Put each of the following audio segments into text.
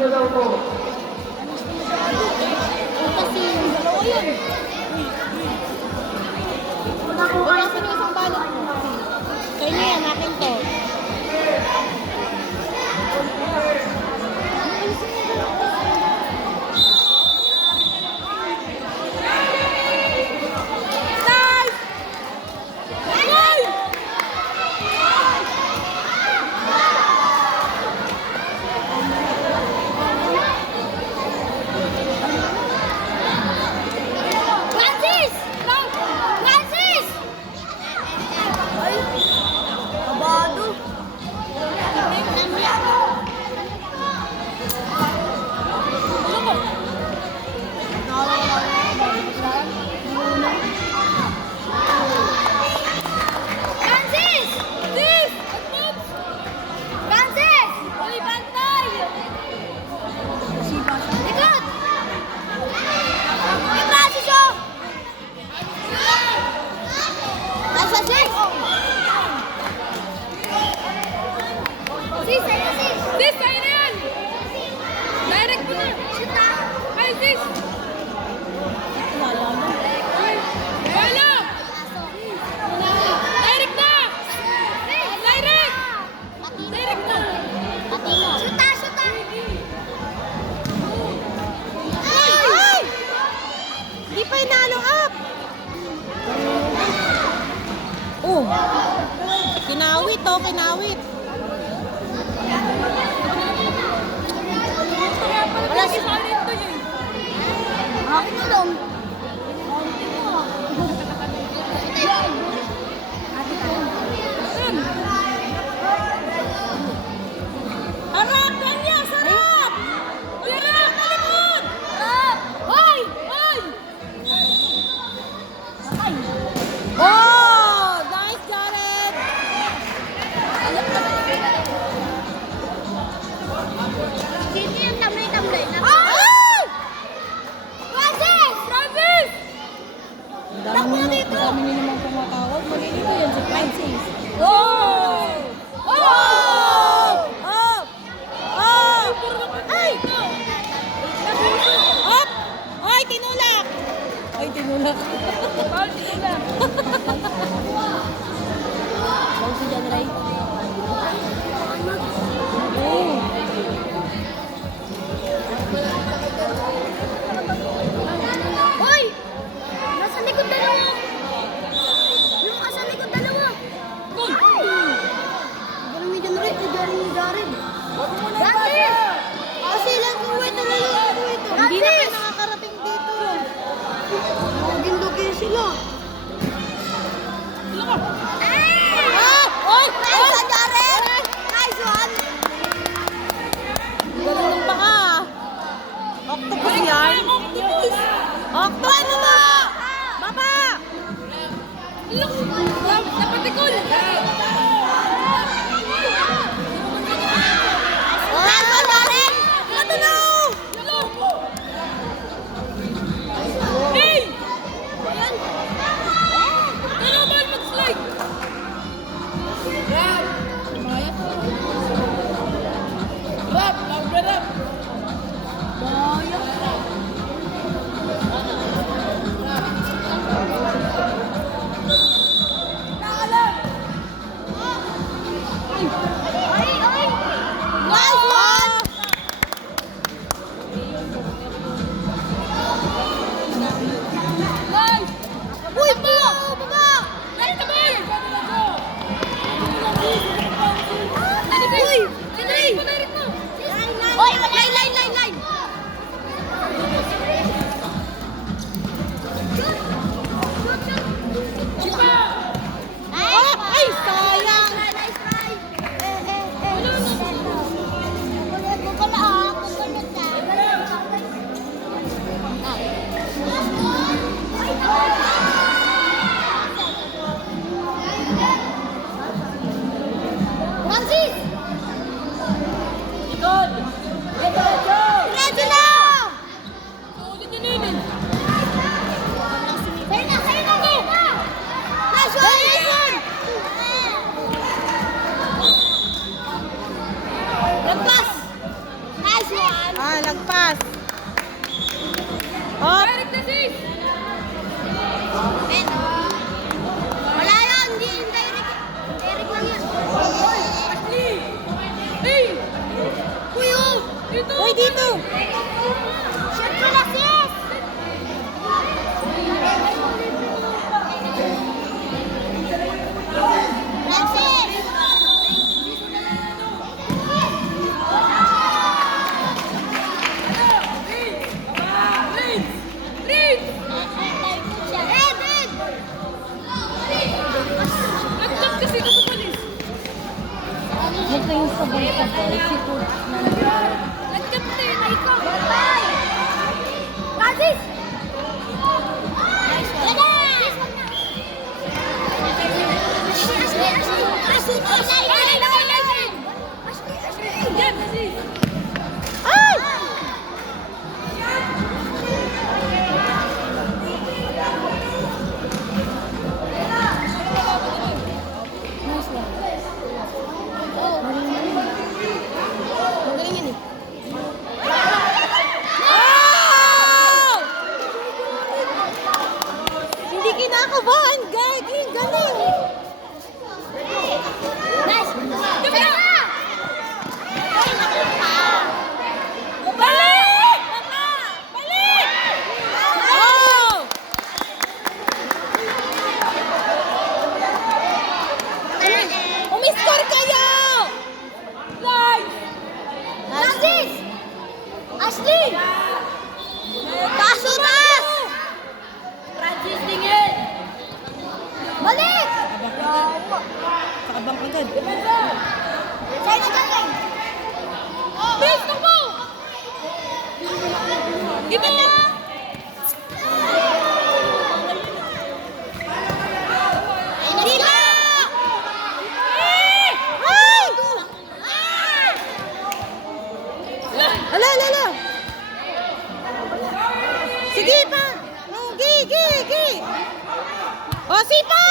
Kasi yung dalawa yun. Wala sa isang balot. Kaya niya yan, akin to. Sis, kaya na yan! Direct mo na! Ay, sis! Wala! Direct na! Direct! Direct na! Shoota! Shoota! Ay! Di pa inalo up! Oh! Kinawit oh, kinawit! Wala si Solid to yun. Akin na lang. Harap! Kanya! Sarap! Sarap! Talikod! Sarap! Hoy! Hoy! Oh! Nice, Jared! Sino yung tamlay-tamlay na? Ay! Francis! Francis! Dami nyo naman pumatawag. Malilito yan si Francis. Oh! Oh! Oh! Oh! Ay! Up! Ay, tinulak! Ay, tinulak. Paul, sige lang. Paul si John Ray. Oh! Hoy! Nasa likod dalawa! Yung nasa likod dalawa! Goal! Jeremy Jared, Jeremy Jared. Francis! Kasi lang kung ito na lang ako ito. Hindi na kayo nakakarating dito. Magindugin sila. Ah! Oy! Nice, Jared! Nice one! Galing ng baka. Octopus yan. Octopus! Octopus! Ano ba? Baba! Look! Napatikol! Nice one, Jared! Ano na? Hey! Ano ba mag-slide? Rap! Rap! Rap! Nice one! Nice! Uy, baba! Baba! Nice na ball! Uy! Direct mo, direct mo! Uy! Line! Chipa! Oh! Ay! Sayang! malaki yung sa basketball, si Coach na nag-aaral. Nag-captain na ikaw. Bye! Francis! Nice one. Magaling yun eh. Hindi kinakabahan, gagi, galing. Nice! Balik! Balik! Oh! Umiskor kayo! Nice! Francis! Ashley! Taas! Taas! Francis, tingin! Balik! Sakabang agad. Sa'yo na galing! Bilis, takbo! Iba! Dito! Ala, ala, ala. Sige pa. No, gi, gi, gi. O, sipa!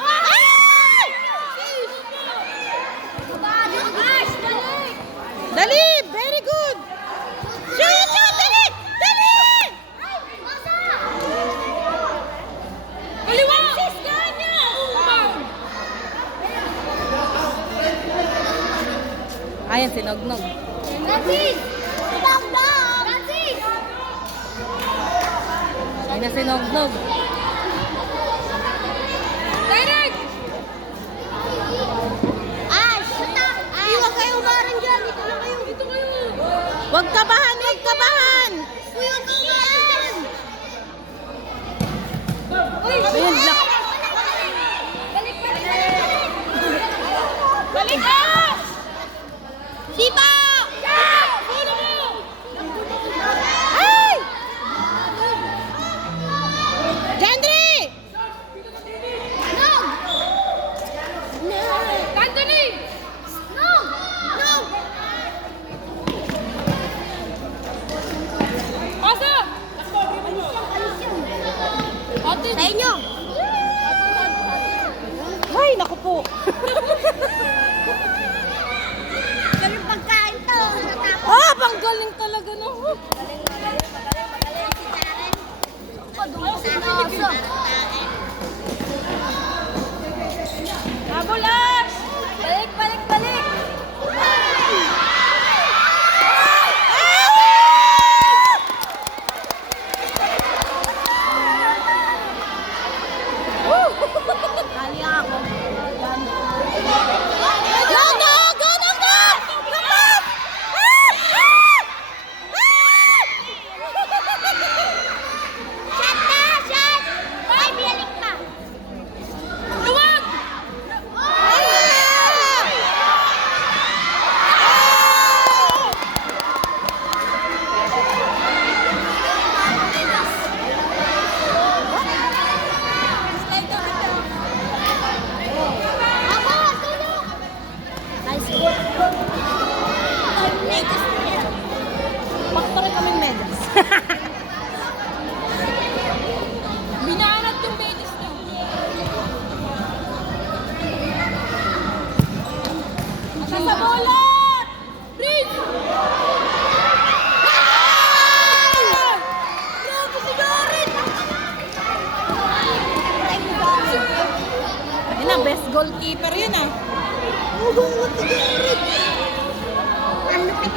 Ay! Dali, very good. Shoot, shoot, dali, dali. Kaliwa! Francis, kanya! Ayan, sinognog. Francis! Stop down! Francis! Ayan na sinognog. Direct! Ash! Iwag kayo umarang dyan! Dito na kayo! Dito kayo! Huwag kabahan, huwag kabahan. Iwag kayo umarang! Uy! Ayan, black. Balik, balik, balik! Balik ka! Sipa! Ulo mo! Ay! Gendry! No! No! Anthony! No! No! Pasa! Ate! Sa inyo! Ay, naku po. Galing pagkain to! Ah, panggaling talaga no. Magaling si Karen. Padungos. Nabulas! Balik, balik, balik! Kali ako. Go, go, go, go, go! Lapap! Shot na! Shot! Ay, binalik pa! Luwag! Ako! Tulong! Nice work. Pakta rin kaming medals. Binanat yung betis niyo. Asa sa bola! Prince! Grabe si Garin! Ayun na, best goalkeeper yun ah. Ang lupit.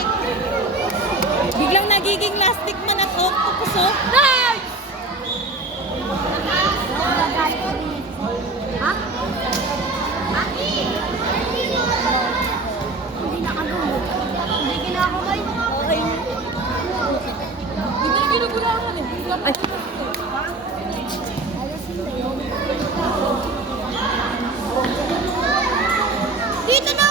Biglang nagiging lastic man at octopus oh. Nice! Ha? Hindi nakagulog. Hindi kinakamay. Okay. Hindi na ginugulangan eh. Ay. Dito na!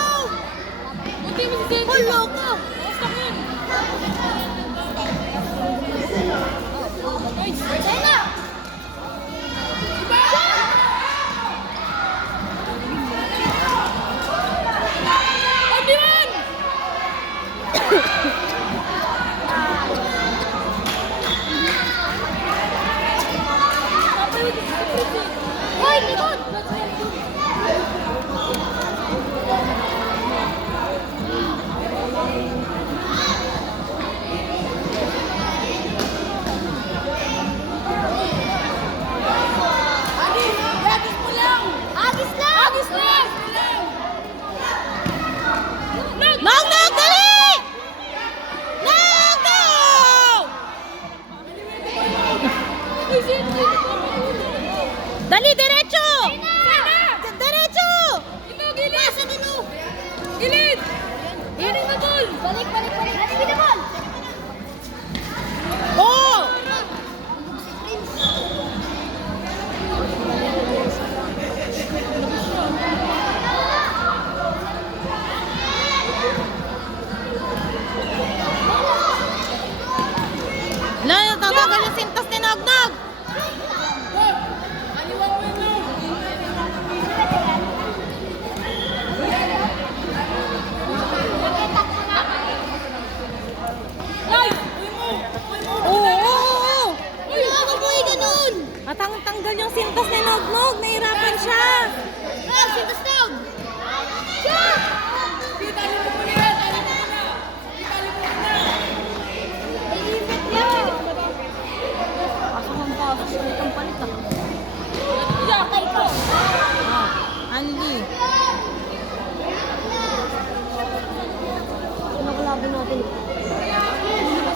Ano kalaban natin?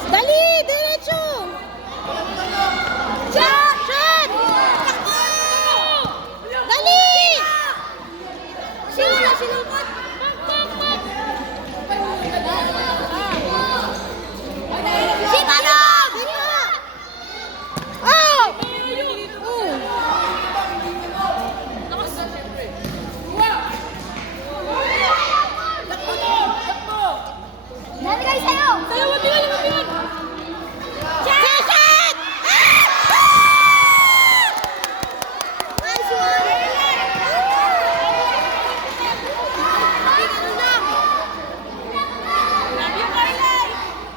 Dali! Diretso! Shot! Shot! Dali! Sino? Sinulpot? Si Manong! Oh! Nalagay sa'yo! Sa'yo, mabilis, mabilis. Shot! Nice one!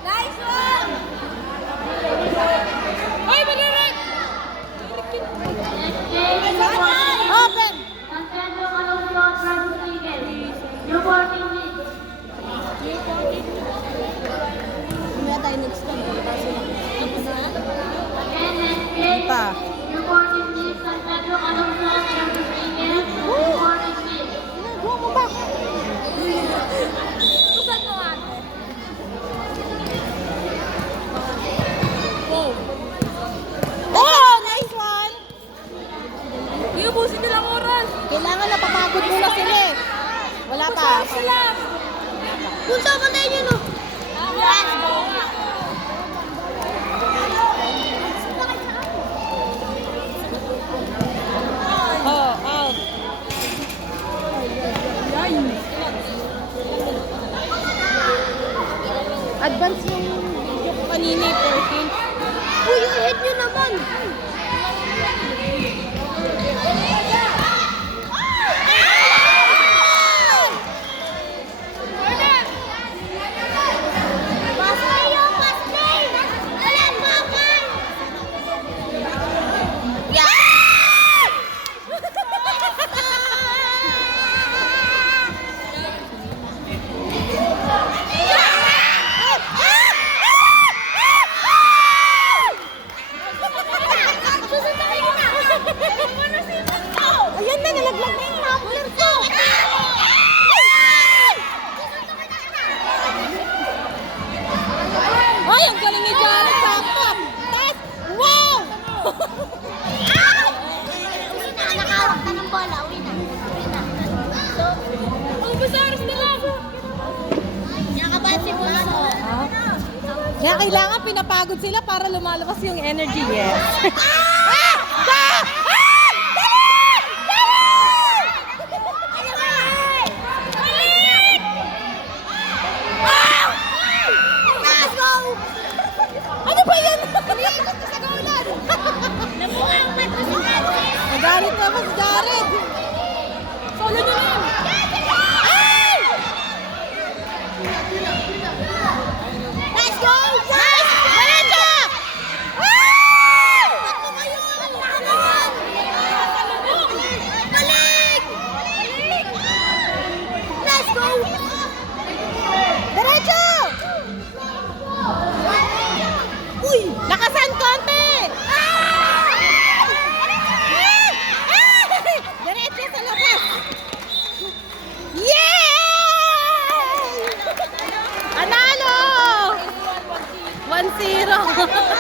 Nice one! Ay, madirek. Open! Mamaya tayo nag-stand. Pa. Ginagawa mo ba? Susan mo ate. Oh! Nice one! Iubusin nila ang oras. Kailangan napapagod muna sila eh. Wala pa. Sila. Kung saan ba tayo yun, no? Oh, out. Advance yung video ko kanina eh, 14. Uy, yung head nyo naman! Pass kayo! Pass play! Alam mo, man! Ayan na, nalaglag na yung muffler ko. Ay, ang galing ni Jared. Sakap. Tas, wow! Nakahawak ka ng bola. Uwi na. Ang basaras nila. Nakabal si Bunso. Kaya kailangan pinapagod sila para lumalabas yung energy. Yes. Ah! Ah! Let's go! Ano ba yan? Umiikot ka sa goalan! Nabuha ang mat ko si Nancy! Nagalit na ba si Jared? Solo nyo lang. Let's go! Nice! Diretso! Tatlo kayo! Nakalawan! Balik! Let's go! Diretso! Uy! Lakasan konti! Diretso sa labas! Yay! Analo! 1-0!